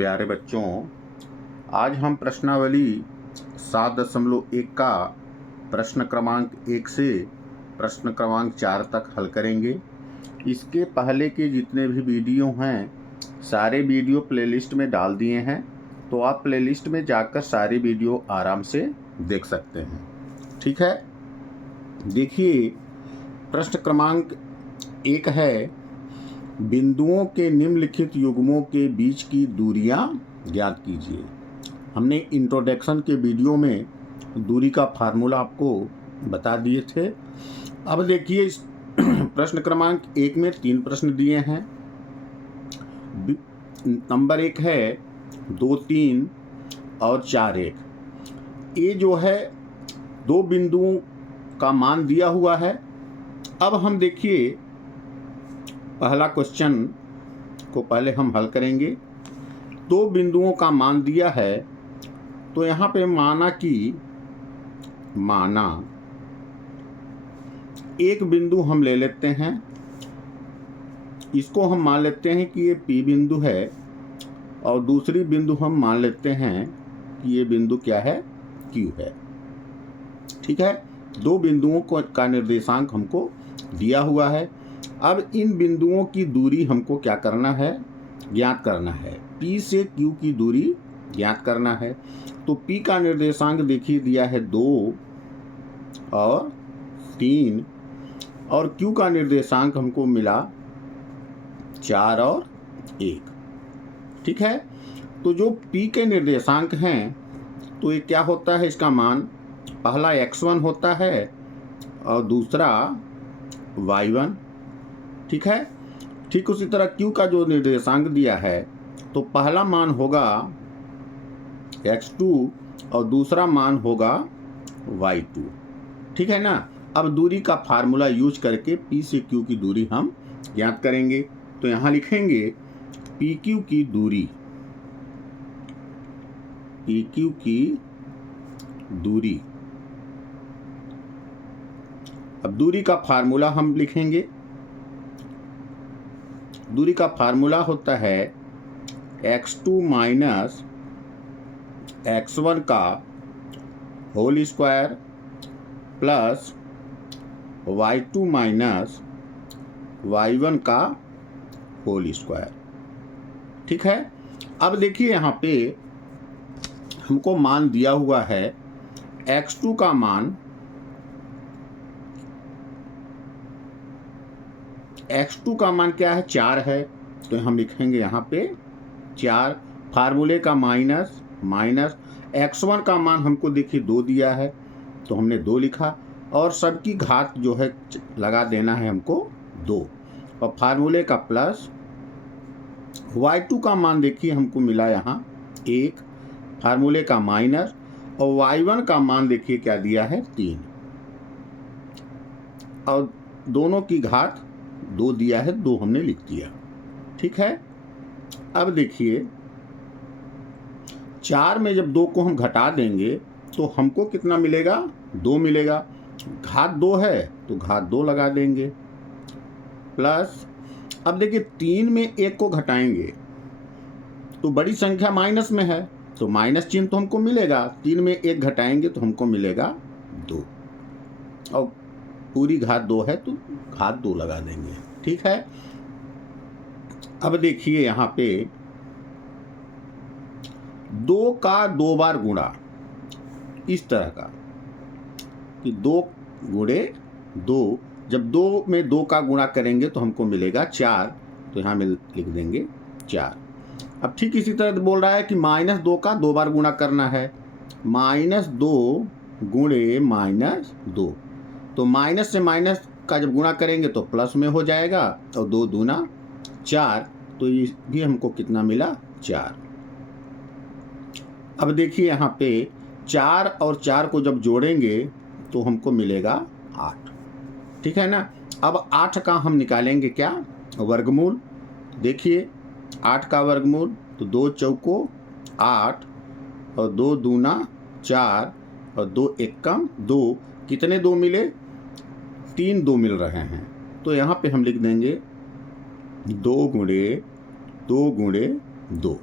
प्यारे बच्चों, आज हम प्रश्नावली 7.1 का प्रश्न क्रमांक 1 से प्रश्न क्रमांक 4 तक हल करेंगे। इसके पहले के जितने भी वीडियो हैं सारे वीडियो प्लेलिस्ट में डाल दिए हैं, तो आप प्लेलिस्ट में जाकर सारे वीडियो आराम से देख सकते हैं। ठीक है, देखिए प्रश्न क्रमांक 1 है, बिंदुओं के निम्नलिखित युग्मों के बीच की दूरियां ज्ञात कीजिए। हमने इंट्रोडक्शन के वीडियो में दूरी का फार्मूला आपको बता दिए थे। अब देखिए इस प्रश्न क्रमांक 1 में 3 प्रश्न दिए हैं। नंबर 1 है 2, 3 और 4, 1। ये जो है दो बिंदुओं का मान दिया हुआ है। अब हम देखिए पहला क्वेश्चन को पहले हम हल करेंगे। दो बिंदुओं का मान दिया है, तो यहाँ पे माना एक बिंदु हम ले लेते हैं, इसको हम मान लेते हैं कि ये P बिंदु है, और दूसरी बिंदु हम मान लेते हैं कि ये बिंदु क्या है, Q है। ठीक है, दो बिंदुओं का निर्देशांक हमको दिया हुआ है। अब इन बिंदुओं की दूरी हमको क्या करना है, ज्ञात करना है। P से Q की दूरी ज्ञात करना है। तो P का निर्देशांक देखिए दिया है 2 और 3, और Q का निर्देशांक हमको मिला 4 और 1। ठीक है, तो जो P के निर्देशांक हैं, तो ये क्या होता है, इसका मान पहला x1 होता है और दूसरा y1। ठीक है, ठीक उसी तरह Q का जो निर्देशांक दिया है, तो पहला मान होगा x2 और दूसरा मान होगा y2। ठीक है ना। अब दूरी का फार्मूला यूज करके P से Q की दूरी हम ज्ञात करेंगे। तो यहाँ लिखेंगे PQ की दूरी, PQ की दूरी। अब दूरी का फार्मूला हम लिखेंगे। दूरी का फार्मूला होता है x2 माइनस x1 का whole square plus y2 minus y1 का होल स्क्वायर। ठीक है, अब देखिए यहाँ पे हमको मान दिया हुआ है x2 का मान, x2 का मान क्या है, 4 है। तो हम लिखेंगे यहाँ पे 4, फार्मूले का माइनस x1 का मान हमको देखिए 2 दिया है, तो हमने 2 लिखा, और सबकी घात जो है लगा देना है हमको 2, और फार्मूले का प्लस y2 का मान देखिए हमको मिला यहाँ 1, फार्मूले का माइनस, और y1 का मान देखिए क्या दिया है 3, और दोनों की घात 2 दिया है, 2 हमने लिख दिया। ठीक है, अब देखिए 4 में जब 2 को हम घटा देंगे तो हमको कितना मिलेगा, 2 मिलेगा। घात 2 है तो घात 2 लगा देंगे, प्लस अब देखिए 3 में 1 को घटाएंगे तो बड़ी संख्या माइनस में है, तो माइनस चिन्ह तो हमको मिलेगा। 3 में 1 घटाएंगे तो हमको मिलेगा 2, और पूरी घात 2 है तो घात 2 लगा देंगे। ठीक है, अब देखिए यहाँ पे 2 का 2 बार गुणा, इस तरह का कि 2 गुणे 2, जब 2 में 2 का गुणा करेंगे तो हमको मिलेगा 4, तो यहाँ में लिख देंगे 4। अब ठीक इसी तरह बोल रहा है कि -2 का 2 बार गुणा करना है, -2 गुणे -2, तो माइनस से माइनस का जब गुणा करेंगे तो प्लस में हो जाएगा, और 2 दूना 4, तो ये भी हमको कितना मिला, 4। अब देखिए यहाँ पे 4 और 4 को जब जोड़ेंगे तो हमको मिलेगा 8। ठीक है ना। अब 8 का हम निकालेंगे क्या, वर्गमूल। देखिए 8 का वर्गमूल, तो 2 चौको 8, और 2 दूना 4, और 2 एकम 2, कितने 2 मिले, 3 2 मिल रहे हैं। तो यहाँ पे हम लिख देंगे 2 गुणे 2 गुणे 2।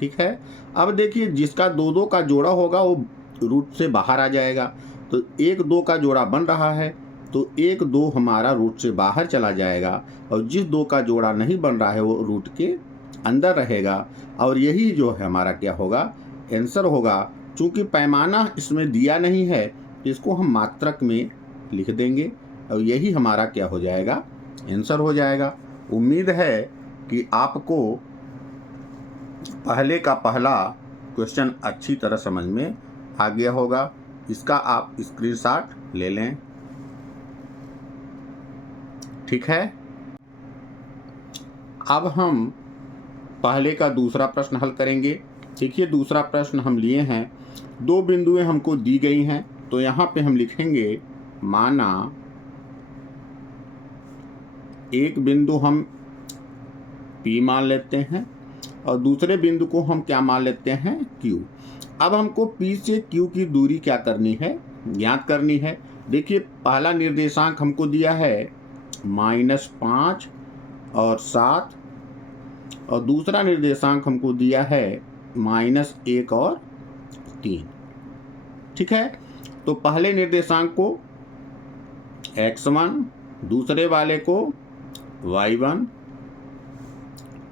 ठीक है। अब देखिए जिसका 2 2 का जोड़ा होगा वो रूट से बाहर आ जाएगा, तो 1 2 का जोड़ा बन रहा है तो 1 2 हमारा रूट से बाहर चला जाएगा, और जिस 2 का जोड़ा नहीं बन रहा है वो रूट के अंदर रहेगा, और यही जो है हमारा क्या होगा, आंसर होगा। चूंकि पैमाना इसमें दिया नहीं है तो इसको हम मात्रक में लिख देंगे, और यही हमारा क्या हो जाएगा, आंसर हो जाएगा। उम्मीद है कि आपको पहले का पहला क्वेश्चन अच्छी तरह समझ में आ गया होगा। इसका आप स्क्रीनशॉट ले लें, ठीक है। अब हम पहले का दूसरा प्रश्न हल करेंगे। देखिए दूसरा प्रश्न हम लिए हैं, 2 बिंदुएं हमको दी गई हैं, तो यहाँ पे हम लिखेंगे माना एक बिंदु हम P मान लेते हैं और दूसरे बिंदु को हम क्या मान लेते हैं, Q। अब हमको P से Q की दूरी क्या करनी है, ज्ञात करनी है। देखिए पहला निर्देशांक हमको दिया है -5 और 7, और दूसरा निर्देशांक हमको दिया है -1 और 3, ठीक है। तो पहले निर्देशांक को x1, दूसरे वाले को y1,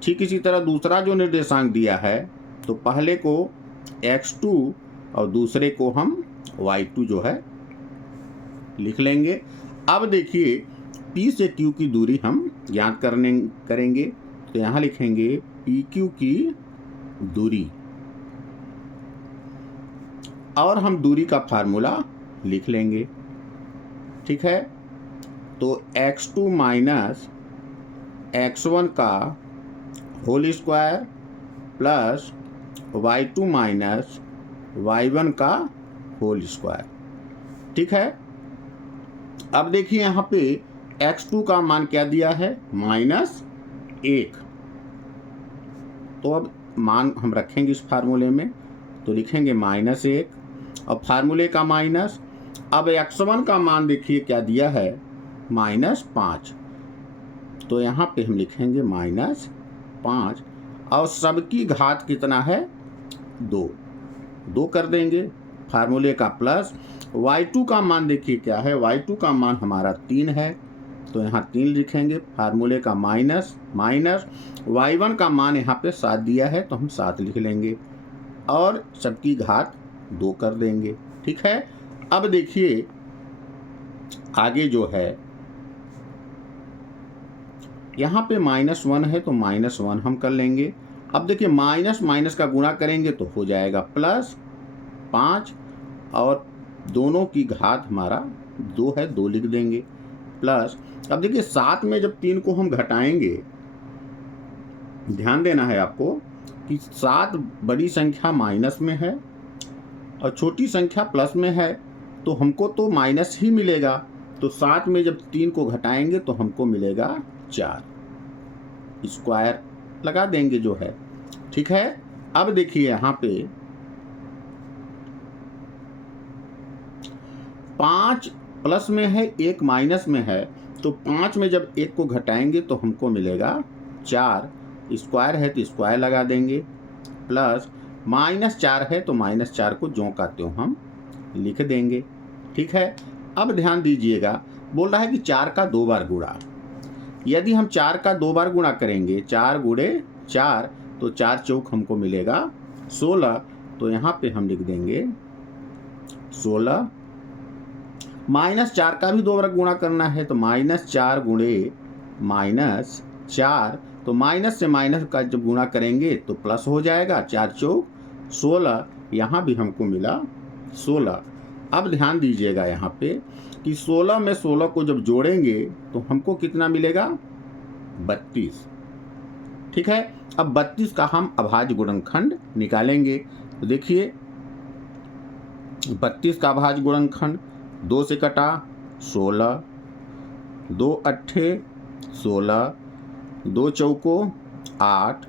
ठीक इसी तरह दूसरा जो निर्देशांक दिया है तो पहले को x2 और दूसरे को हम y2 जो है लिख लेंगे। अब देखिए P से Q की दूरी हम ज्ञात करेंगे, तो यहाँ लिखेंगे PQ की दूरी, और हम दूरी का फार्मूला लिख लेंगे, ठीक है। तो x2 माइनस x1 का whole square plus y2 minus y1 का होल स्क्वायर, ठीक है। अब देखिए यहाँ पे x2 का मान क्या दिया है, -1, तो अब मान हम रखेंगे इस फार्मूले में, तो लिखेंगे -1 और फार्मूले का माइनस। अब x1 का मान देखिए क्या दिया है, -5, तो यहाँ पे हम लिखेंगे -5, और सबकी घात कितना है, 2 कर देंगे, फार्मूले का प्लस। y2 का मान देखिए क्या है, y2 का मान हमारा 3 है, तो यहाँ 3 लिखेंगे, फार्मूले का माइनस, y1 का मान यहाँ पे 7 दिया है तो हम 7 लिख लेंगे, और सबकी घात 2 कर देंगे, ठीक है। अब देखिए आगे जो है यहाँ पे -1 है तो -1 हम कर लेंगे। अब देखिए माइनस माइनस का गुणा करेंगे तो हो जाएगा +5, और दोनों की घात हमारा 2 है, 2 लिख देंगे, प्लस। अब देखिए 7 में जब 3 को हम घटाएंगे, ध्यान देना है आपको कि 7 बड़ी संख्या माइनस में है और छोटी संख्या प्लस में है, तो हमको तो माइनस ही मिलेगा, तो 7 में जब 3 को घटाएंगे तो हमको मिलेगा 4, स्क्वायर लगा देंगे जो है, ठीक है। अब देखिए यहाँ पे 5 प्लस में है, 1 माइनस में है, तो 5 में जब 1 को घटाएंगे तो हमको मिलेगा 4, स्क्वायर है तो स्क्वायर लगा देंगे, प्लस -4 है तो -4 को ज्यों का त्यों हम लिख देंगे, ठीक है। अब ध्यान दीजिएगा, बोल रहा है कि 4 का 2 बार गुणा। यदि हम 4 का 2 बार गुणा करेंगे, 4 गुणे 4, तो 4 चौक हमको मिलेगा 16, तो यहाँ पे हम लिख देंगे 16। -4 का भी 2 बार गुणा करना है, तो -4 गुणे -4, तो माइनस से माइनस का जब गुणा करेंगे तो प्लस हो जाएगा, 4 चौक 16, यहाँ भी हमको मिला 16। अब ध्यान दीजिएगा यहाँ पे कि 16 में 16 को जब जोड़ेंगे तो हमको कितना मिलेगा, 32, ठीक है। अब 32 का हम अभाज्य गुणनखंड निकालेंगे, तो देखिए 32 का अभाज्य गुणनखंड 2 से कटा 16, 2 अट्ठे 16, 2 चौको 8,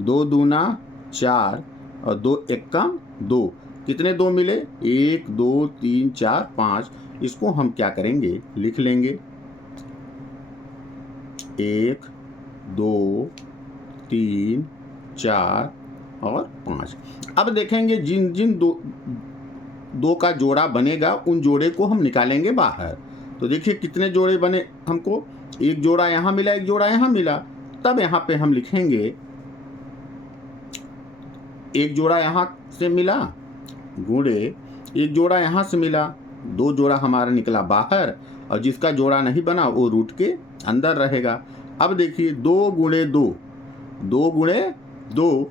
2 दूना 4 और 2 एकम 2, कितने 2 मिले, 1 2 3 4 5, इसको हम क्या करेंगे, लिख लेंगे 1 2 3 4 और 5। अब देखेंगे जिन जिन दो का जोड़ा बनेगा उन जोड़े को हम निकालेंगे बाहर। तो देखिए कितने जोड़े बने हमको, एक जोड़ा यहाँ मिला, एक जोड़ा यहाँ मिला। तब यहाँ पे हम लिखेंगे एक जोड़ा यहाँ से मिला गुणे एक जोड़ा यहाँ से मिला, 2 जोड़ा हमारा निकला बाहर, और जिसका जोड़ा नहीं बना वो रूट के अंदर रहेगा। अब देखिए 2 गुणे 2, 2 गुणे 2,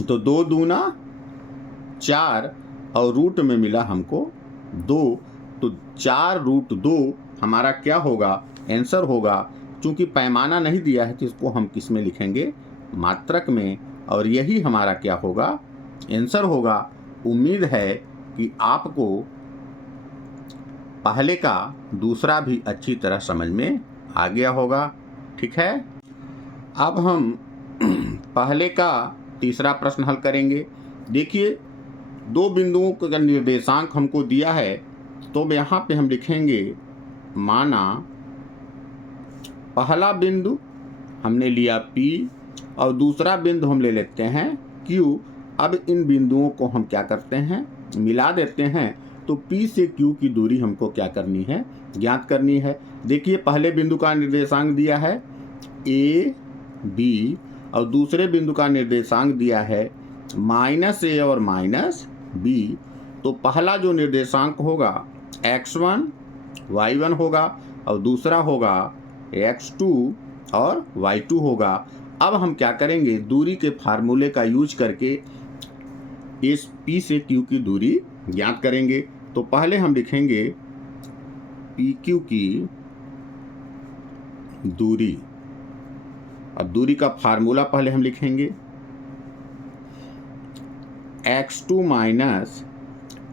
तो 2 दूना 4 और रूट में मिला हमको 2, तो 4 रूट 2 हमारा क्या होगा, आंसर होगा। चूंकि पैमाना नहीं दिया है तो इसको हम किस में लिखेंगे, मात्रक में, और यही हमारा क्या होगा, आंसर होगा। उम्मीद है कि आपको पहले का दूसरा भी अच्छी तरह समझ में आ गया होगा। ठीक है, अब हम पहले का तीसरा प्रश्न हल करेंगे। देखिए 2 बिंदुओं का निर्देशांक हमको दिया है, तो यहाँ पे हम लिखेंगे माना पहला बिंदु हमने लिया P और दूसरा बिंदु हम ले लेते हैं Q। अब इन बिंदुओं को हम क्या करते हैं, मिला देते हैं। तो P से Q की दूरी हमको क्या करनी है, ज्ञात करनी है। देखिए पहले बिंदु का निर्देशांक दिया है A B और दूसरे बिंदु का निर्देशांक दिया है -A और -B। तो पहला जो निर्देशांक होगा x1 y1 होगा और दूसरा होगा x2 और y2 होगा। अब हम क्या करेंगे, दूरी के फार्मूले का यूज करके इस P से Q की दूरी ज्ञात करेंगे। तो पहले हम लिखेंगे PQ की दूरी। अब दूरी का फार्मूला पहले हम लिखेंगे x2 माइनस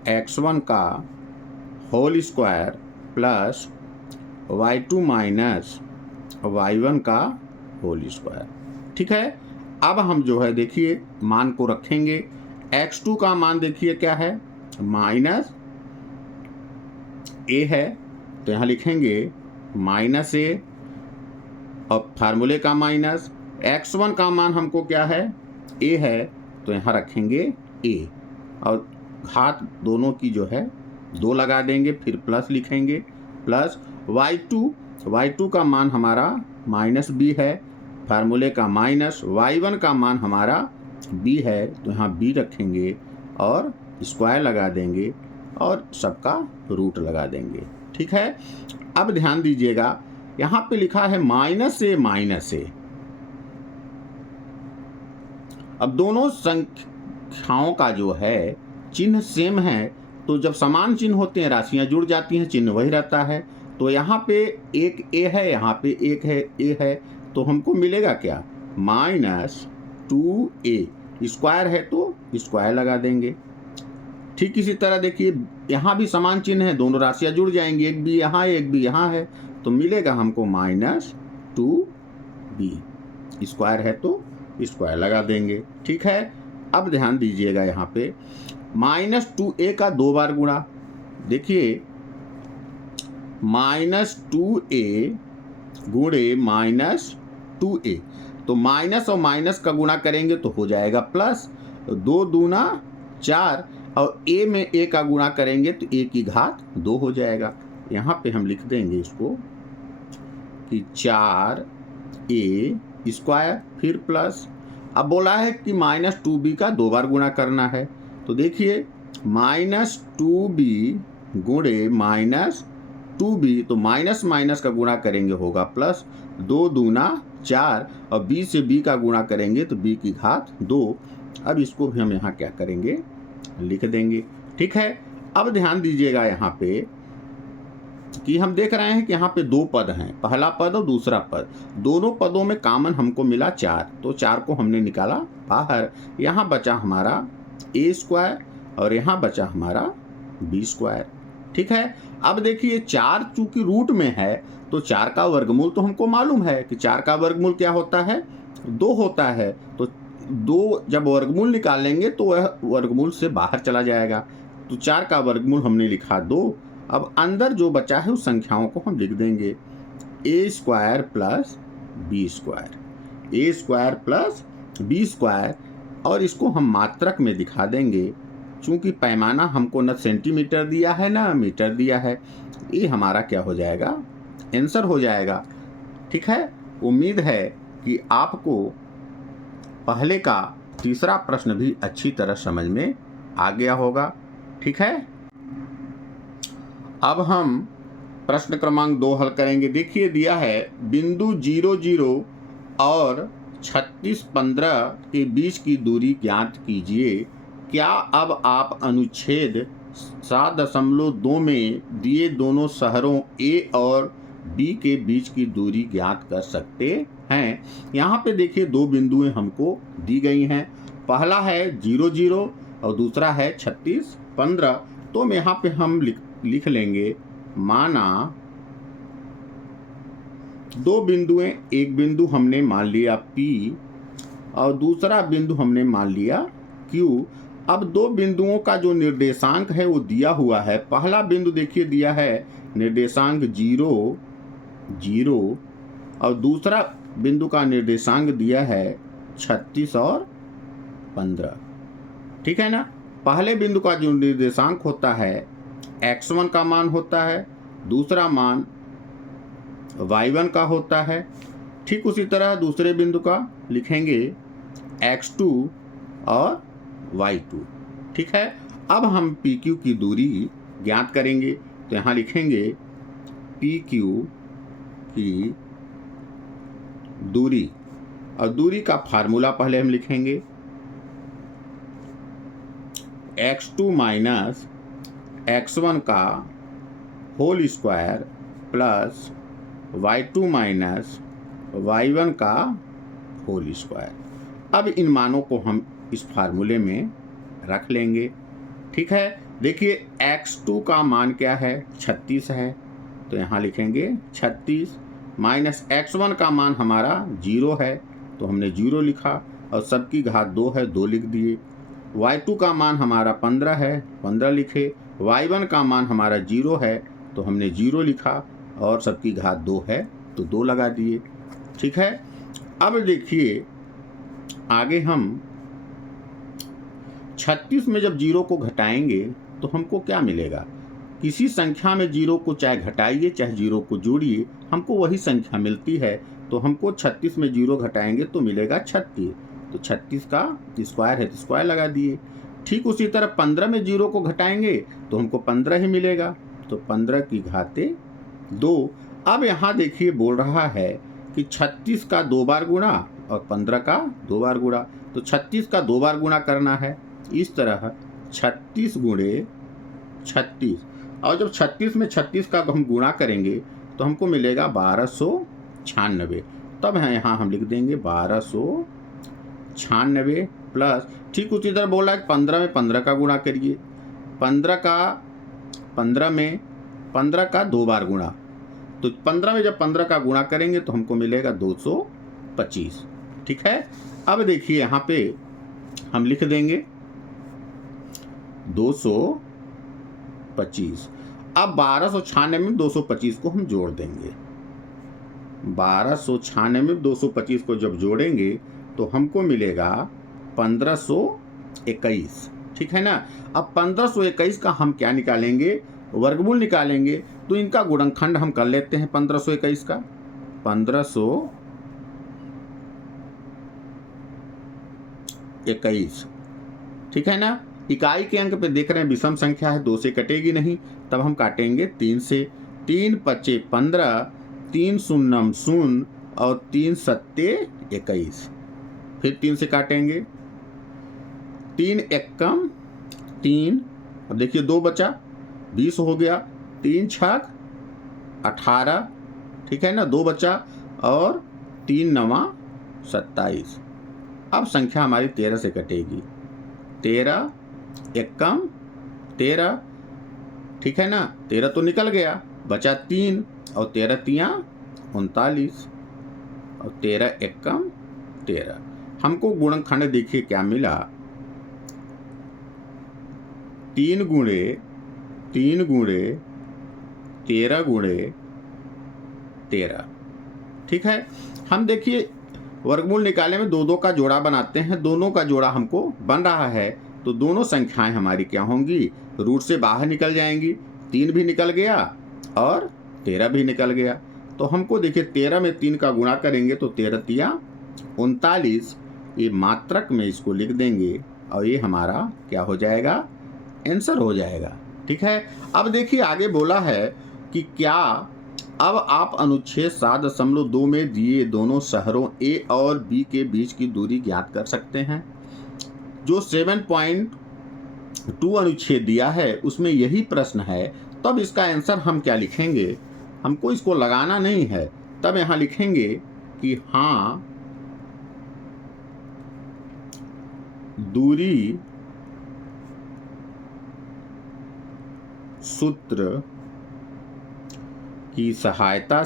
x1 का whole square plus y2 minus y1 का होल स्क्वायर। ठीक है, अब हम जो है देखिए मान को रखेंगे। x2 का मान देखिए क्या है, -a है, तो यहाँ लिखेंगे -a और फार्मूले का माइनस। x1 का मान हमको क्या है, a है, तो यहाँ रखेंगे a और घात दोनों की जो है 2 लगा देंगे, फिर प्लस लिखेंगे, प्लस y2 का मान हमारा -b है, फार्मूले का माइनस, y1 का मान हमारा b है, तो यहाँ b रखेंगे और स्क्वायर लगा देंगे और सबका रूट लगा देंगे। ठीक है, अब ध्यान दीजिएगा यहाँ पे लिखा है -a। अब दोनों संख्याओं का जो है चिन्ह सेम है, तो जब समान चिन्ह होते हैं राशियां जुड़ जाती हैं, चिन्ह वही रहता है। तो यहाँ पे एक a है, यहाँ पे एक है a है, तो हमको मिलेगा क्या, -2a। स्क्वायर है तो स्क्वायर लगा देंगे। ठीक इसी तरह देखिए यहाँ भी समान चिन्ह है, दोनों राशियां जुड़ जाएंगी, एक भी यहाँ है एक भी यहाँ है, तो मिलेगा हमको -2b। स्क्वायर है तो स्क्वायर लगा देंगे। ठीक है, अब ध्यान दीजिएगा यहाँ पे -2a का 2 बार गुणा। देखिए -2a गुणे -2a, तो माइनस और माइनस का गुणा करेंगे तो हो जाएगा प्लस, 2 दूना 4 और a में a का गुणा करेंगे तो a की घात 2 हो जाएगा। यहाँ पे हम लिख देंगे इसको कि 4a स्क्वायर फिर प्लस। अब बोला है कि -2b का 2 बार गुणा करना है, तो देखिए -2b गुणे -2b, तो माइनस माइनस का गुणा करेंगे होगा प्लस, 2 दूना 4 और b से b का गुणा करेंगे तो b की घात 2। अब इसको भी हम यहाँ क्या करेंगे, लिख देंगे। ठीक है, अब ध्यान दीजिएगा यहाँ पे कि हम देख रहे हैं कि यहाँ पे 2 पद हैं, पहला पद और दूसरा पद, दोनों पदों में कॉमन हमको मिला 4, तो 4 को हमने निकाला बाहर। यहाँ बचा हमारा a स्क्वायर और यहाँ बचा हमारा b स्क्वायर। ठीक है, अब देखिए 4 चूंकि रूट में है तो 4 का वर्गमूल तो हमको मालूम है कि 4 का वर्गमूल क्या होता है, 2 होता है। तो 2 जब वर्गमूल निकालेंगे तो वह वर्गमूल से बाहर चला जाएगा, तो 4 का वर्गमूल हमने लिखा 2। अब अंदर जो बचा है उस संख्याओं को हम लिख देंगे a square plus b square. A square plus B square, और इसको हम मात्रक में दिखा देंगे। चूंकि पैमाना हमको न सेंटीमीटर दिया है ना मीटर दिया है, ये हमारा क्या हो जाएगा, आंसर हो जाएगा। ठीक है, उम्मीद है कि आपको पहले का तीसरा प्रश्न भी अच्छी तरह समझ में आ गया होगा। ठीक है, अब हम प्रश्न क्रमांक 2 हल करेंगे। देखिए दिया है बिंदु 0 0 और 36 15 के बीच की दूरी ज्ञात कीजिए। क्या अब आप अनुच्छेद 7.2 में दिए दोनों शहरों ए और बी के बीच की दूरी ज्ञात कर सकते हैं? यहाँ पे देखिए दो बिंदुएं हमको दी गई हैं। पहला है 0 0 और दूसरा है 36 15। तो यहाँ पे हम लिख लेंगे, माना दो बिंदुएं, एक बिंदु हमने मान लिया P और दूसरा बिंदु हमने मान लिया Q। अब दो बिंदुओं का जो निर्देशांक है वो दिया हुआ है। पहला बिंदु देखिए दिया है निर्देशांक 0 0 और दूसरा बिंदु का निर्देशांक दिया है 36 और 15। ठीक है ना, पहले बिंदु का जो निर्देशांक होता है x1 का मान होता है, दूसरा मान y1 का होता है। ठीक उसी तरह दूसरे बिंदु का लिखेंगे x2 और y2। ठीक है, अब हम PQ की दूरी ज्ञात करेंगे। तो यहाँ लिखेंगे PQ की दूरी, और दूरी का फार्मूला पहले हम लिखेंगे x2 माइनस x1 का whole square plus y2 minus y1 का होल स्क्वायर। अब इन मानों को हम इस फार्मूले में रख लेंगे। ठीक है, देखिए x2 का मान क्या है, 36 है, तो यहाँ लिखेंगे 36 माइनस x1 का मान हमारा 0 है, तो हमने 0 लिखा और सबकी घात 2 है, 2 लिख दिए। y2 का मान हमारा 15 है, 15 लिखे। y1 का मान हमारा 0 है, तो हमने 0 लिखा और सबकी घात 2 है, तो 2 लगा दिए। ठीक है, अब देखिए आगे हम 36 में जब 0 को घटाएंगे तो हमको क्या मिलेगा। किसी संख्या में 0 को चाहे घटाइए चाहे 0 को जोड़िए, हमको वही संख्या मिलती है। तो हमको 36 में 0 घटाएंगे तो मिलेगा 36, तो 36 का स्क्वायर है तो स्क्वायर लगा दिए। ठीक उसी तरह 15 में 0 को घटाएंगे तो हमको 15 ही मिलेगा, तो 15 की घाते 2। अब यहाँ देखिए बोल रहा है कि 36 का 2 बार गुणा और 15 का 2 बार गुणा, तो 36 का 2 बार गुणा करना है। इस तरह 36 गुणे 36, और जब 36 में 36 का हम गुणा करेंगे तो हमको मिलेगा 1296। तब है यहाँ हम लिख देंगे 1296 प्लस, ठीक उसी तरह बोला है 15 में 15 का गुणा करिए, 15 में 15 का 2 बार गुणा, तो 15 में जब 15 का गुणा करेंगे तो हमको मिलेगा 225। ठीक है, अब देखिए यहाँ पे हम लिख देंगे 225। अब 1296 में 225 को हम जोड़ देंगे। 1296 में 225 को जब जोड़ेंगे तो हमको मिलेगा 1521। ठीक है ना, अब 1521 का हम क्या निकालेंगे, वर्गमूल निकालेंगे। तो इनका गुणनखंड हम कर लेते हैं 1521 का, 1521। ठीक है ना, इकाई के अंक पे देख रहे हैं विषम संख्या है, 2 से कटेगी नहीं, तब हम काटेंगे 3 से। 3 पचे 15, 3 शून्यम 0 और 3 सत्ते 21। फिर 3 से काटेंगे, 3 एकम 3, अब देखिए 2 बचा, 20 हो गया, 3 छक 18। ठीक है ना, 2 बचा और 3 नवा 27। अब संख्या हमारी 13 से कटेगी, 13 एकम 13। ठीक है ना, 13 तो निकल गया, बचा 3 और 13 तियाँ 39 और 13 एकम 13। हमको गुणनखंड देखिए क्या मिला, 3 गुणे 13 गुणे 13। ठीक है, हम देखिए वर्गमूल निकालने में 2 का जोड़ा बनाते हैं, दोनों का जोड़ा हमको बन रहा है, तो दोनों संख्याएं हमारी क्या होंगी, रूट से बाहर निकल जाएंगी। 3 भी निकल गया और 13 भी निकल गया। तो हमको देखिए 13 में 3 का गुणा करेंगे तो 13 तिया 39, ये मात्रक में इसको लिख देंगे और ये हमारा क्या हो जाएगा, आंसर हो जाएगा। ठीक है। अब देखिए आगे बोला है कि क्या अब आप अनुच्छेद 7.2 में दिए दोनों शहरों ए और बी के बीच की दूरी ज्ञात कर सकते हैं। जो 7.2 अनुच्छेद दिया है उसमें यही प्रश्न है, तब इसका आंसर हम क्या लिखेंगे, हमको इसको लगाना नहीं है, तब यहाँ लिखेंगे कि हाँ दूरी सूत्र की सहायता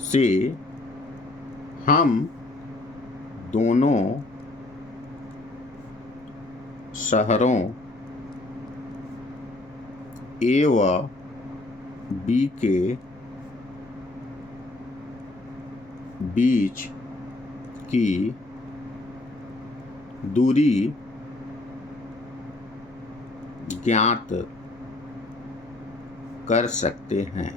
से हम दोनों शहरों ए व बी के बीच की दूरी ज्ञात कर सकते हैं।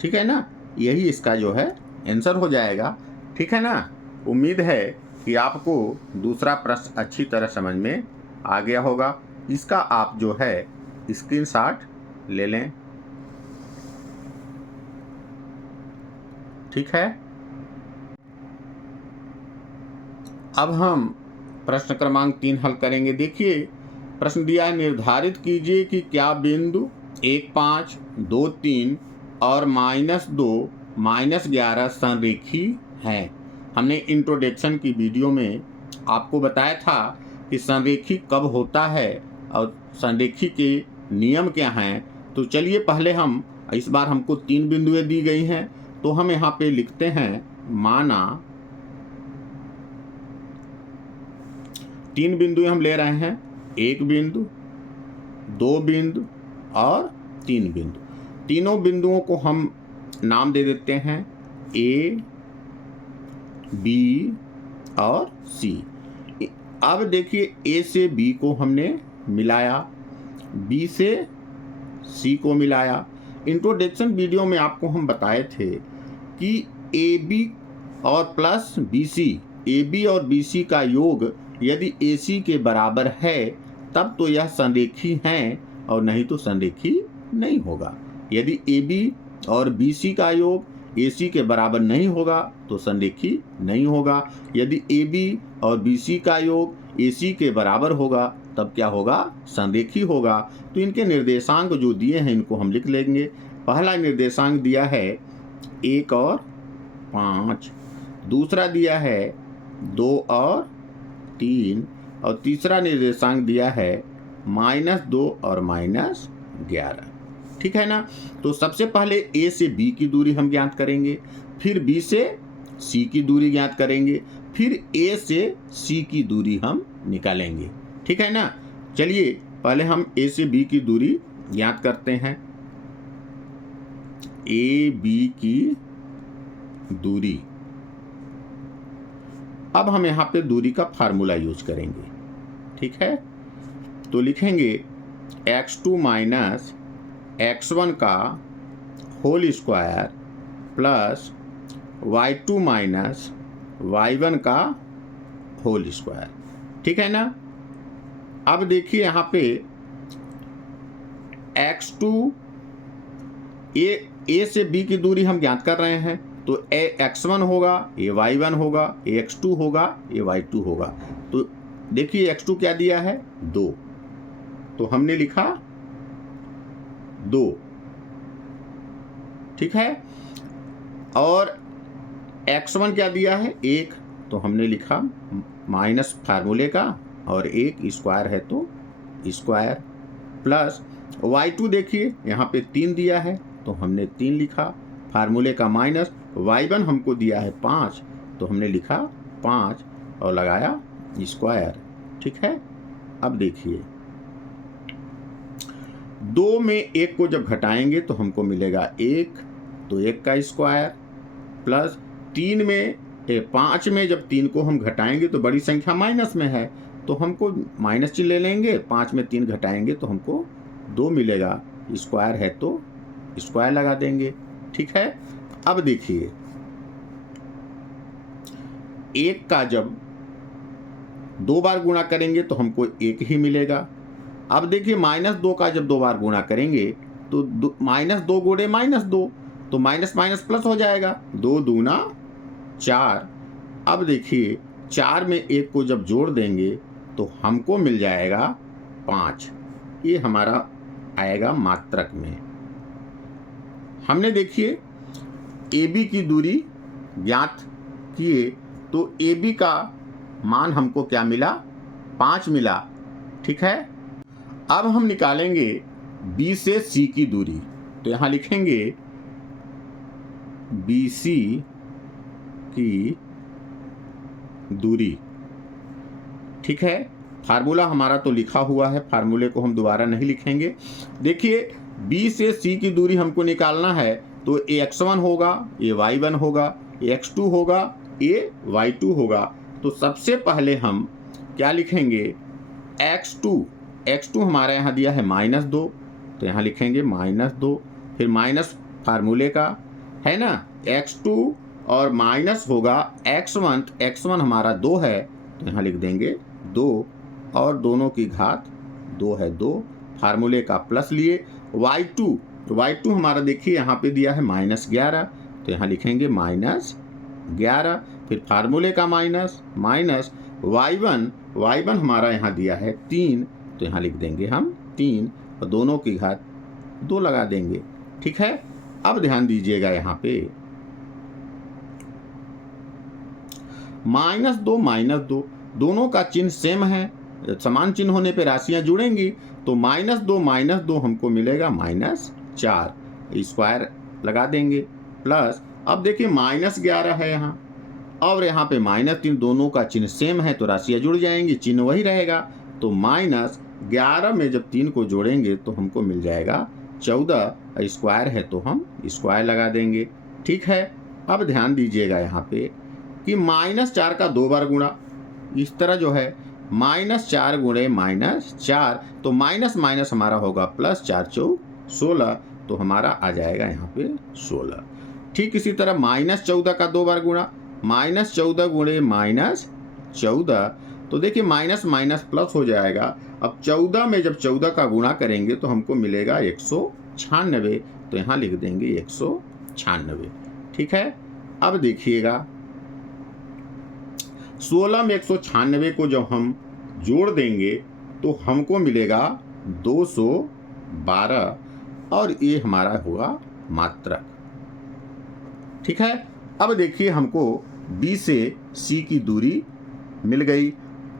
ठीक है ना, यही इसका जो है आंसर हो जाएगा। ठीक है ना, उम्मीद है कि आपको दूसरा प्रश्न अच्छी तरह समझ में आ गया होगा। इसका आप जो है स्क्रीनशॉट ले लें। ठीक है। अब हम प्रश्न क्रमांक 3 हल करेंगे। देखिए प्रश्न दिया है, निर्धारित कीजिए कि क्या बिंदु 1, 5, 2, 3 और -2, -11 संरेखी हैं। हमने इंट्रोडक्शन की वीडियो में आपको बताया था कि संरेखी कब होता है और संरेखी के नियम क्या हैं। तो चलिए पहले हम, इस बार हमको 3 बिंदुएं दी गई हैं, तो हम यहाँ पे लिखते हैं, माना 3 बिंदुएं हम ले रहे हैं, 1 बिंदु, 2 बिंदु और 3 बिंदु। तीनों बिंदुओं को हम नाम दे देते हैं ए, बी और सी। अब देखिए ए से बी को हमने मिलाया, बी से सी को मिलाया। इंट्रोडक्शन वीडियो में आपको हम बताए थे कि ए बी और plus B C, A B और बी सी का योग यदि ए सी के बराबर है तब तो यह संरेखी हैं और नहीं तो संरेखी नहीं होगा। यदि ए बी और बी सी का योग ए सी के बराबर नहीं होगा तो संरेखी नहीं होगा। यदि ए बी और बी सी का योग ए सी के बराबर होगा तब क्या होगा, संरेखी होगा। तो इनके निर्देशांक जो दिए हैं इनको हम लिख लेंगे। पहला निर्देशांक दिया है 1 और 5, दूसरा दिया है 2 और 3 और तीसरा निर्देशांक दिया है -2 और -11। ठीक है ना। तो सबसे पहले ए से बी की दूरी हम ज्ञात करेंगे, फिर बी से सी की दूरी ज्ञात करेंगे, फिर ए से सी की दूरी हम निकालेंगे। ठीक है ना। चलिए पहले हम ए से बी की दूरी ज्ञात करते हैं। ए बी की दूरी, अब हम यहाँ पे दूरी का फार्मूला यूज करेंगे। ठीक है, तो लिखेंगे x2 माइनस x1 का whole square plus y2 minus y1 का होल स्क्वायर। ठीक है ना। अब देखिए यहाँ पे x2, ए से बी की दूरी हम ज्ञात कर रहे हैं, तो ए x1 होगा, ए y1 होगा, ए x2 होगा, ए y2 होगा। तो देखिए x2 क्या दिया है, 2, तो हमने लिखा 2। ठीक है। और x1 क्या दिया है, 1, तो हमने लिखा माइनस फार्मूले का, और 1 स्क्वायर है तो स्क्वायर, प्लस y2 देखिए यहाँ पे 3 दिया है तो हमने 3 लिखा, फार्मूले का माइनस, y1 हमको दिया है 5 तो हमने लिखा 5 और लगाया स्क्वायर। ठीक है। अब देखिए 2 में 1 को जब घटाएंगे तो हमको मिलेगा 1, तो 1 का स्क्वायर, प्लस 5 में जब 3 को हम घटाएंगे तो बड़ी संख्या माइनस में है, तो हमको माइनस चिन्ह ले लेंगे, 5 में 3 घटाएंगे तो हमको 2 मिलेगा, स्क्वायर है तो स्क्वायर लगा देंगे। ठीक है, अब देखिए 1 का जब 2 बार गुणा करेंगे तो हमको 1 ही मिलेगा। अब देखिए -2 का जब 2 बार गुणा करेंगे तो -2 गुणे -2, तो माइनस माइनस प्लस हो जाएगा, 2 दूना 4। अब देखिए 4 में 1 को जब जोड़ देंगे तो हमको मिल जाएगा 5। ये हमारा आएगा मात्रक में। हमने देखिए AB की दूरी ज्ञात किए तो AB का मान हमको क्या मिला, 5 मिला। ठीक है, अब हम निकालेंगे B से C की दूरी, तो यहाँ लिखेंगे BC की दूरी। ठीक है, फार्मूला हमारा तो लिखा हुआ है, फार्मूले को हम दोबारा नहीं लिखेंगे। देखिए B से C की दूरी हमको निकालना है, तो ये x1 होगा, ये y1 होगा, ये x2 होगा, ये y2 होगा। तो सबसे पहले हम क्या लिखेंगे, x2 हमारे यहाँ दिया है -2, तो यहाँ लिखेंगे -2, फिर माइनस फार्मूले का है ना, x2 और माइनस होगा x1, x1 हमारा 2 है, तो यहाँ लिख देंगे 2 और दोनों की घात 2 है 2, फार्मूले का प्लस लिए। y2 हमारा देखिए यहाँ पे दिया है -11, तो यहाँ लिखेंगे -11, फिर फार्मूले का माइनस y1 हमारा यहाँ दिया है 3, तो यहाँ लिख देंगे हम 3 और दोनों की घात 2 लगा देंगे। ठीक है, अब ध्यान दीजिएगा यहाँ पे -2 दोनों का चिन्ह सेम है, समान चिन्ह होने पे राशियां जुड़ेंगी, तो -2 हमको मिलेगा -4, स्क्वायर लगा देंगे, प्लस अब देखिए -11 है यहाँ और यहाँ पे -3, दोनों का चिन्ह सेम है तो राशियां जुड़ जाएंगी, चिन्ह वही रहेगा। तो -11 में जब 3 को जोड़ेंगे तो हमको मिल जाएगा 14, स्क्वायर है तो हम स्क्वायर लगा देंगे। ठीक है, अब ध्यान दीजिएगा यहाँ पे कि -4 का 2 बार गुणा, इस तरह जो है -4 गुणे -4, तो माइनस माइनस हमारा होगा प्लस, 4 चौक 16, तो हमारा आ जाएगा यहाँ पे 16। ठीक इसी तरह -14 का 2 बार गुणा, -14 गुणे -14, तो देखिए माइनस माइनस प्लस हो जाएगा। अब 14 में जब 14 का गुणा करेंगे तो हमको मिलेगा 196, तो यहाँ लिख देंगे 196। ठीक है, अब देखिएगा 16 में 196 को जब हम जोड़ देंगे तो हमको मिलेगा 212 और ये हमारा होगा मात्रक। ठीक है, अब देखिए हमको B से C की दूरी मिल गई।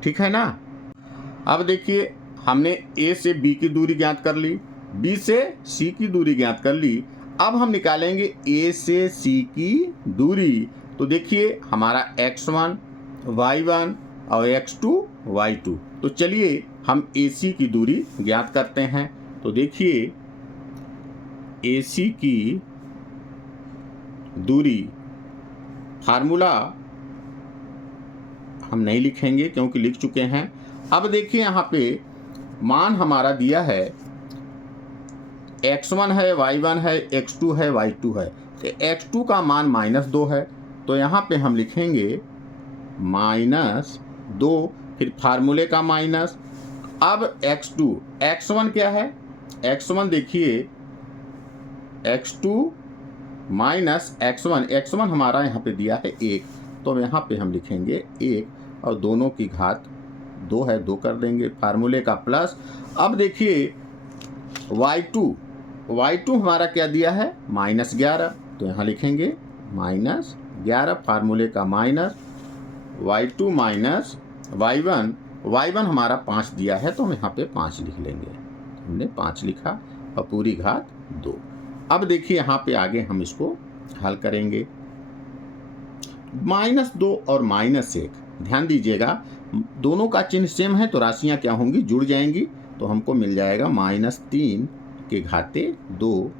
ठीक है ना, अब देखिए हमने A से B की दूरी ज्ञात कर ली, B से C की दूरी ज्ञात कर ली। अब हम निकालेंगे A से C की दूरी, तो देखिए हमारा x1 y1 और x2 y2। तो चलिए हम AC की दूरी ज्ञात करते हैं। तो देखिए AC की दूरी फार्मूला हम नहीं लिखेंगे क्योंकि लिख चुके हैं। अब देखिए यहाँ पे मान हमारा दिया है x1 है, y1 है, x2 है, y2 है। तो x2 का मान -2 है, तो यहाँ पे हम लिखेंगे -2, फिर फार्मूले का माइनस। अब x2, x1 क्या है, x1 देखिए x2 माइनस x1 हमारा यहाँ पे दिया है 1, तो यहाँ पे हम लिखेंगे 1 और दोनों की घात 2 है, 2 कर देंगे, फार्मूले का प्लस। अब देखिए y2 हमारा क्या दिया है -11, तो यहाँ लिखेंगे -11, फार्मूले का माइनस। y2 माइनस y1 हमारा 5 दिया है, तो हम यहाँ पे 5 लिख लेंगे, हमने 5 लिखा और पूरी घात 2। अब देखिए यहाँ पे आगे हम इसको हल करेंगे, -2 और -1, ध्यान दीजिएगा दोनों का चिन्ह सेम है तो राशियाँ क्या होंगी, जुड़ जाएंगी, तो हमको मिल जाएगा -3 के घाते 2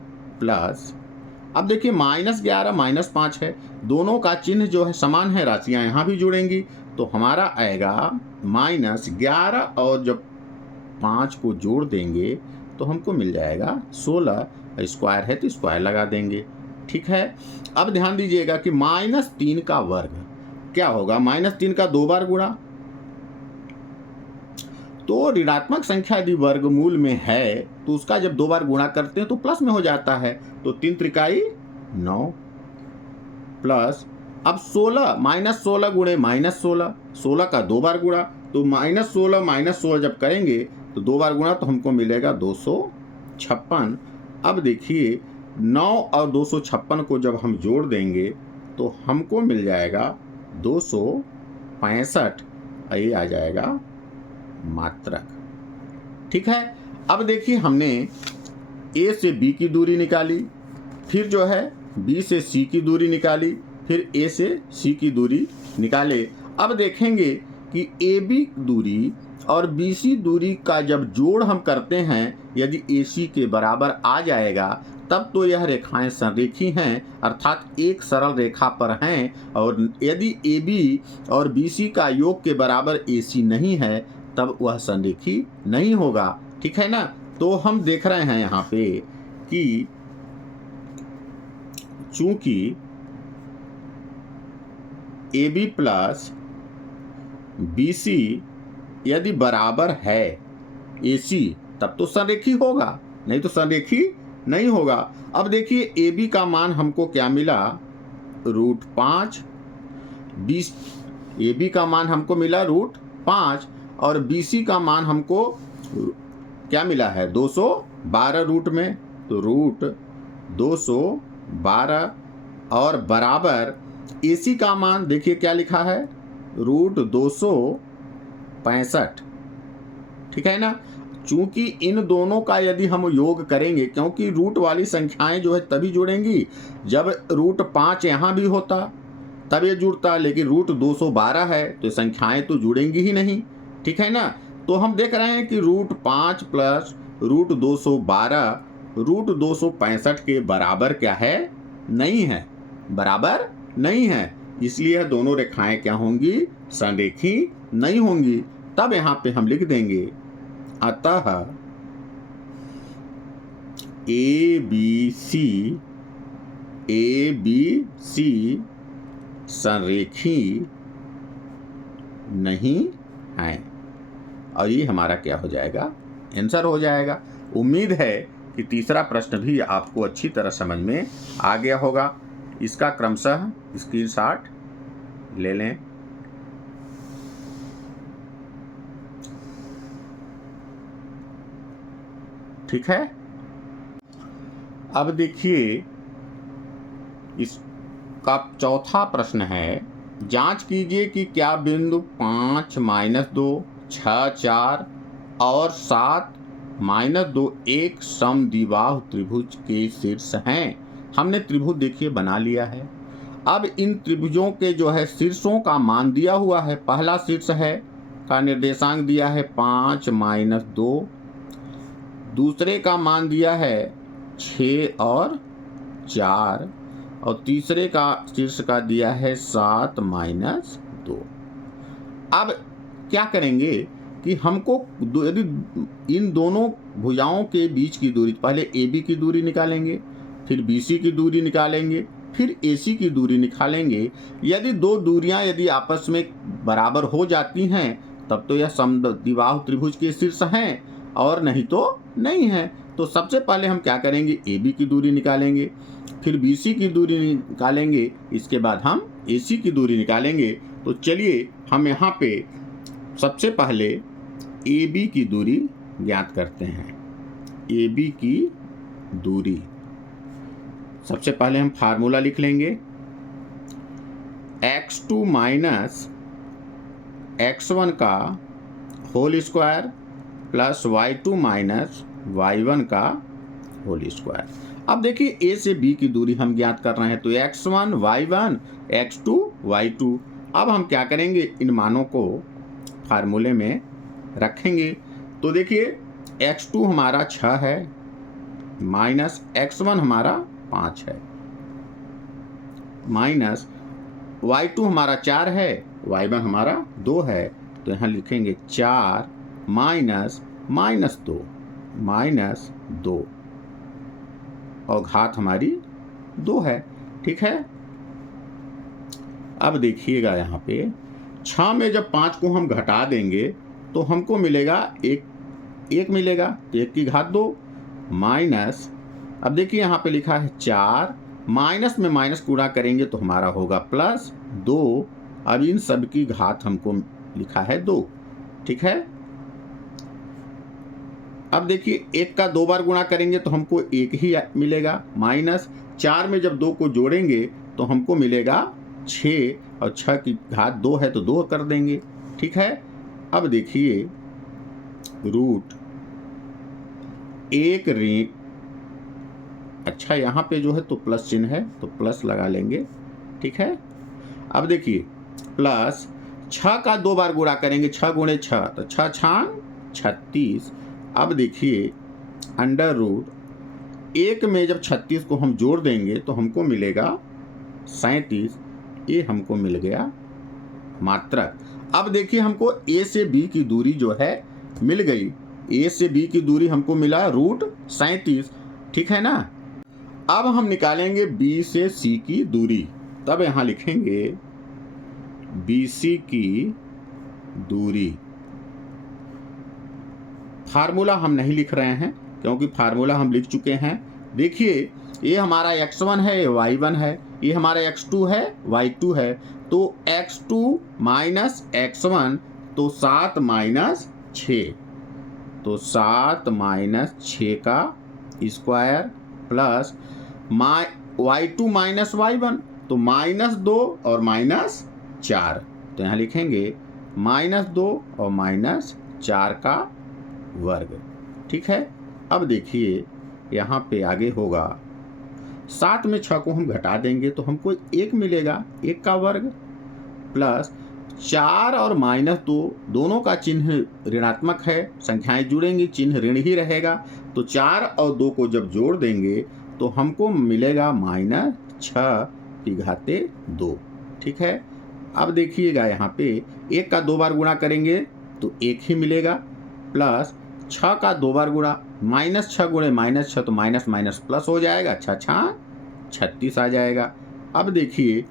प्लस, अब देखिए -11 -5 है, दोनों का चिन्ह जो है समान है, राशियाँ यहाँ भी जुड़ेंगी, तो हमारा आएगा -11 और जब 5 को जोड़ देंगे तो हमको मिल जाएगा 16, स्क्वायर है तो स्क्वायर लगा देंगे। ठीक है, अब ध्यान दीजिएगा कि -3 का वर्ग क्या होगा, -3 का 2 बार गुणा, तो ऋणात्मक संख्या यदि वर्गमूल में है तो उसका जब 2 बार गुणा करते हैं तो प्लस में हो जाता है, तो 3 त्रिकाई 9 प्लस, अब 16 -16 गुणे -16, 16 का 2 बार गुणा, तो -16 जब करेंगे तो 2 बार गुणा तो हमको मिलेगा 256। अब देखिए 9 और 256 को जब हम जोड़ देंगे तो हमको मिल जाएगा 265, ये आ जाएगा मात्रक। ठीक है, अब देखिए हमने ए से बी की दूरी निकाली, फिर जो है बी से सी की दूरी निकाली, फिर ए से सी की दूरी निकाले। अब देखेंगे कि ए बी दूरी और बी सी दूरी का जब जोड़ हम करते हैं, यदि ए सी के बराबर आ जाएगा तब तो यह रेखाएं संरेखी हैं, अर्थात एक सरल रेखा पर हैं, और यदि ए बी और बी सी का योग के बराबर ए सी नहीं है तब वह संरेखी नहीं होगा। ठीक है ना, तो हम देख रहे हैं यहाँ पे कि चूंकि A B plus B C यदि बराबर है ए सी तब तो संरेखी होगा, नहीं तो संरेखी नहीं होगा। अब देखिए ए बी का मान हमको क्या मिला, √5, ए बी का मान हमको मिला √5 और बी सी का मान हमको क्या मिला है 212 रूट में, तो √212 और बराबर ए सी का मान देखिए क्या लिखा है √265। ठीक है ना, चूंकि इन दोनों का यदि हम योग करेंगे, क्योंकि रूट वाली संख्याएं जो है तभी जुड़ेंगी जब √5 यहाँ भी होता तब ये जुड़ता, लेकिन √212 है तो संख्याएं तो जुड़ेंगी ही नहीं। ठीक है ना, तो हम देख रहे हैं कि √5 प्लस √212 √265 के बराबर क्या है, नहीं है, बराबर नहीं है, इसलिए दोनों रेखाएं क्या होंगी, संरेखी नहीं होंगी। तब यहाँ पे हम लिख देंगे अतः ए बी सी संरेखी नहीं है, और ये हमारा क्या हो जाएगा, आंसर हो जाएगा। उम्मीद है कि तीसरा प्रश्न भी आपको अच्छी तरह समझ में आ गया होगा। इसका क्रमशः स्क्रीनशॉट ले लें। ठीक है, अब देखिए इसका चौथा प्रश्न है, जांच कीजिए कि क्या बिंदु 5 -2 6 4 और 7 -2 एक समद्विबाहु त्रिभुज के शीर्ष हैं। हमने त्रिभुज देखिए बना लिया है। अब इन त्रिभुजों के जो है शीर्षों का मान दिया हुआ है। पहला शीर्ष है का निर्देशांक दिया है 5 -2, दूसरे का मान दिया है 6 और 4, और तीसरे का शीर्ष का दिया है 7 -2। अब क्या करेंगे कि हमको यदि इन दोनों भुजाओं के बीच की दूरी, पहले ए बी की दूरी निकालेंगे, फिर बी सी की दूरी निकालेंगे, फिर ए सी की दूरी निकालेंगे। यदि दो दूरियां यदि आपस में बराबर हो जाती हैं तब तो यह समद्विबाहु त्रिभुज के शीर्ष हैं, और नहीं तो नहीं है। तो सबसे पहले हम क्या करेंगे, ए बी की दूरी निकालेंगे, फिर बी सी की दूरी निकालेंगे, इसके बाद हम ए सी की दूरी निकालेंगे। तो चलिए हम यहाँ पे सबसे पहले ए बी की दूरी ज्ञात करते हैं। ए बी की दूरी सबसे पहले हम फार्मूला लिख लेंगे, x2 माइनस x1 का whole square plus y2 minus y1 का होल स्क्वायर। अब देखिए ए से बी की दूरी हम ज्ञात कर रहे हैं, तो x1 y1 x2 y2। अब हम क्या करेंगे, इन मानों को फार्मूले में रखेंगे। तो देखिए x2 हमारा 6 है, माइनस x1 हमारा 5 है, माइनस y2 हमारा 4 है, y1 हमारा 2 है। तो यहाँ लिखेंगे 4 माइनस माइनस 2 और घात हमारी 2 है। ठीक है। अब देखिएगा यहाँ पे 6 में जब 5 को हम घटा देंगे तो हमको मिलेगा 1 मिलेगा, तो 1 की घात 2 माइनस, अब देखिए यहाँ पे लिखा है 4, माइनस में माइनस गुणा करेंगे तो हमारा होगा प्लस 2। अब इन सब की घात हमको लिखा है 2। ठीक है। अब देखिए 1 का 2 बार गुणा करेंगे तो हमको 1 ही मिलेगा, माइनस 4 में जब 2 को जोड़ेंगे तो हमको मिलेगा 6 और 6 की घात 2 है तो 2 कर देंगे। ठीक है। अब देखिए रूट 1 ऋण, अच्छा यहाँ पे जो है तो प्लस चिन्ह है तो प्लस लगा लेंगे। ठीक है। अब देखिए प्लस 6 का 2 बार गुणा करेंगे, 6 गुणे 6 तो 6 छान 36। अब देखिए अंडर रूट 1 में जब 36 को हम जोड़ देंगे तो हमको मिलेगा 37, ये हमको मिल गया मात्रक। अब देखिए हमको ए से बी की दूरी जो है मिल गई, ए से बी की दूरी हमको मिला रूट 37। ठीक है ना। अब हम निकालेंगे बी से सी की दूरी, तब यहाँ लिखेंगे बी सी की दूरी। फार्मूला हम नहीं लिख रहे हैं क्योंकि फार्मूला हम लिख चुके हैं। देखिए ये हमारा x1 है, ये y1 है, ये हमारा x2 है, y2 है। तो x2 माइनस x1 तो 7 माइनस 6, तो 7 माइनस 6 का square plus y2 minus y1 तो -2 और -4। तो यहाँ लिखेंगे -2 और -4 का वर्ग। ठीक है। अब देखिए यहाँ पे आगे होगा 7 में 6 को हम घटा देंगे तो हमको 1 मिलेगा, 1 का वर्ग प्लस 4 और -2 दोनों का चिन्ह ऋणात्मक है, संख्याएं जुड़ेंगी चिन्ह ऋण ही रहेगा। तो 4 और 2 को जब जोड़ देंगे तो हमको मिलेगा -6 की घाते 2। ठीक है। अब देखिएगा यहाँ पे 1 का 2 बार गुणा करेंगे तो 1 ही मिलेगा, प्लस 6 का 2 बार गुणा, -6 गुणे -6 तो माइनस माइनस प्लस हो जाएगा, 6 36 आ जाएगा। अब देखिए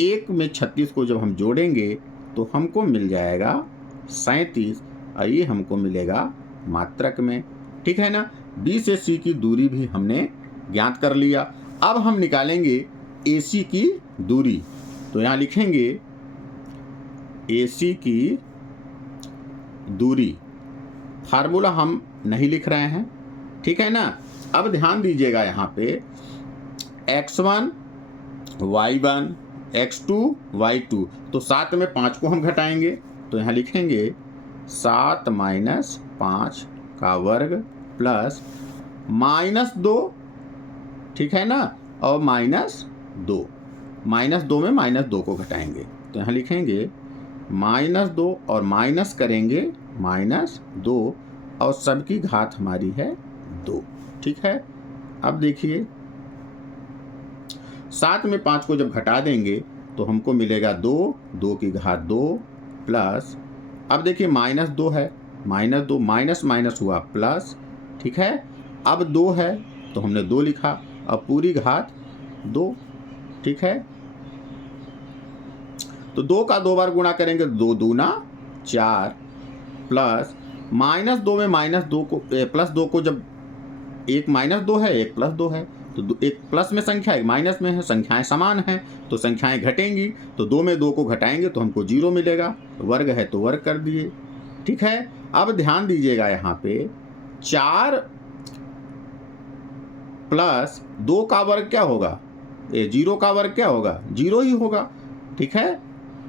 1 में 36 को जब हम जोड़ेंगे तो हमको मिल जाएगा 37 और ये हमको मिलेगा मात्रक में। ठीक है ना। बी से सी की दूरी भी हमने ज्ञात कर लिया। अब हम निकालेंगे ए सी की दूरी, तो यहाँ लिखेंगे ए सी की दूरी। फार्मूला हम नहीं लिख रहे हैं। ठीक है ना। अब ध्यान दीजिएगा यहाँ पे x1 y1 x2 y2, तो 7 में 5 को हम घटाएंगे तो यहाँ लिखेंगे 7 माइनस 5 का वर्ग प्लस -2। ठीक है ना। और -2 में -2 को घटाएंगे तो यहाँ लिखेंगे -2 और माइनस करेंगे -2 और सबकी घात हमारी है 2। ठीक है। अब देखिए 7 में 5 को जब घटा देंगे तो हमको मिलेगा 2 की घात 2 प्लस, अब देखिए -2 है, -2 माइनस माइनस हुआ प्लस। ठीक है। अब 2 है तो हमने 2 लिखा, अब पूरी घात 2। ठीक है। तो 2 का 2 बार गुणा करेंगे 2 दूना 4 प्लस -2 में -2 को +2 को जब, एक -2 है एक +2 है तो एक प्लस में संख्या एक माइनस में है, संख्याएं समान हैं तो संख्याएं घटेंगी, तो 2 में 2 को घटाएंगे तो हमको 0 मिलेगा, वर्ग है तो वर्ग कर दिए। ठीक है। अब ध्यान दीजिएगा यहाँ पे 4 प्लस 2 का वर्ग क्या होगा, 0 का वर्ग क्या होगा, 0 ही होगा। ठीक है।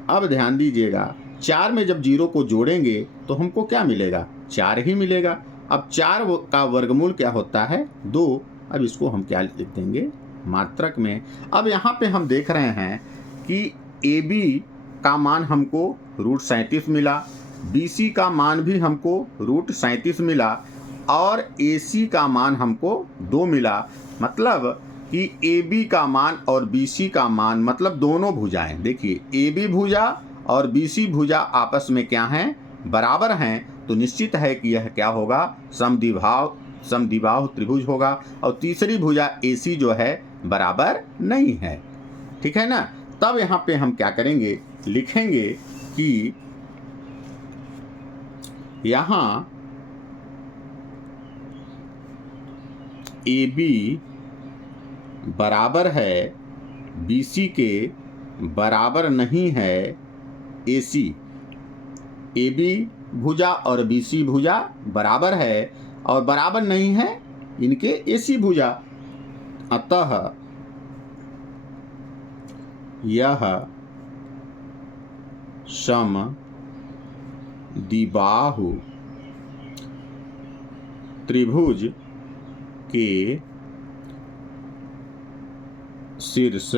अब ध्यान दीजिएगा 4 में जब 0 को जोड़ेंगे तो हमको क्या मिलेगा, 4 ही मिलेगा। अब 4 का वर्गमूल क्या होता है, 2। अब इसको हम क्या लिख देंगे, मात्रक में। अब यहाँ पे हम देख रहे हैं कि ए बी का मान हमको √37 मिला, बी सी का मान भी हमको √37 मिला और AC का मान हमको 2 मिला, मतलब कि AB का मान और BC का मान, मतलब दोनों भुजाएं, देखिए AB भुजा और BC भुजा आपस में क्या हैं, बराबर हैं, तो निश्चित है कि यह क्या होगा, समद्विबाहु त्रिभुज होगा। और तीसरी भुजा AC जो है बराबर नहीं है, ठीक है ना। तब यहाँ पे हम क्या करेंगे, लिखेंगे कि यहाँ AB बराबर है BC के बराबर नहीं है AC। AB भुजा और BC भुजा बराबर है और बराबर नहीं है इनके AC भुजा, अतः यह समद्विबाहु त्रिभुज के शीर्ष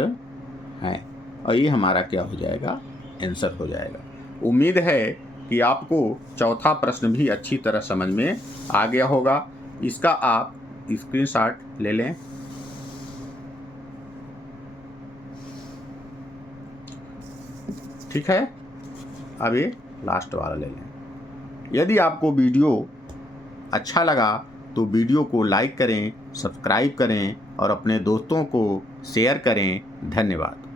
है। और ये हमारा क्या हो जाएगा, आंसर हो जाएगा। उम्मीद है कि आपको चौथा प्रश्न भी अच्छी तरह समझ में आ गया होगा। इसका आप स्क्रीनशॉट ले लें। ठीक है, अब ये लास्ट वाला ले लें। यदि आपको वीडियो अच्छा लगा तो वीडियो को लाइक करें, सब्सक्राइब करें और अपने दोस्तों को शेयर करें। धन्यवाद।